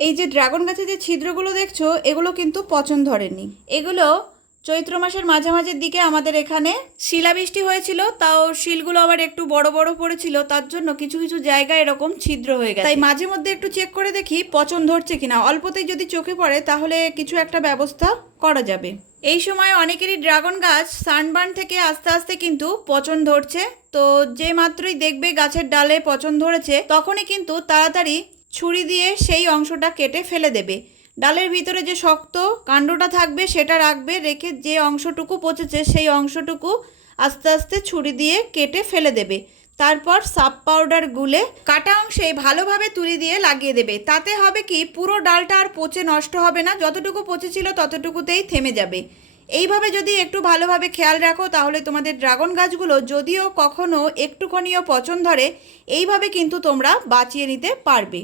এই যে ড্রাগন গাছে যে ছিদ্রগুলো দেখছো, এগুলো কিন্তু পচন ধরেনি। এগুলো চৈত্র মাসের মাঝামাঝির দিকে আমাদের এখানে শিলাবৃষ্টি হয়েছিল, তাও শিলগুলো আবার একটু বড় বড় পড়েছিল, তার জন্য কিছু কিছু জায়গায় এরকম ছিদ্র হয়ে গেছে। তাই মাঝে মধ্যে একটু চেক করে দেখি পচন ধরছে কিনা। অল্পতেই যদি চোখে পড়ে তাহলে কিছু একটা ব্যবস্থা করা যাবে। এই সময় অনেকেরই ড্রাগন গাছ সানবার্ন থেকে আস্তে আস্তে কিন্তু পচন ধরছে। তো যে মাত্রই দেখবে গাছের ডালে পচন ধরেছে, তখনই কিন্তু তাড়াতাড়ি ছুরি দিয়ে সেই অংশটা কেটে ফেলে দেবে। ডালের ভিতরে যে শক্ত কাণ্ডটা থাকবে সেটা রাখবে, রেখে যে অংশটুকু পচেছে সেই অংশটুকু আস্তে আস্তে ছুরি দিয়ে কেটে ফেলে দেবে। তারপর সাপ পাউডার গুলে কাটা অংশে ভালোভাবে তুলি দিয়ে লাগিয়ে দেবে। তাতে হবে কি, পুরো ডালটা আর পচে নষ্ট হবে না, যতটুকু পচেছিল ততটুকুতেই থেমে যাবে। এইভাবে যদি একটু ভালোভাবে খেয়াল রাখো তাহলে তোমাদের ড্রাগন গাছগুলো যদিও কখনো একটুখানিও পচন ধরে, এইভাবে কিন্তু তোমরা বাঁচিয়ে নিতে পারবে।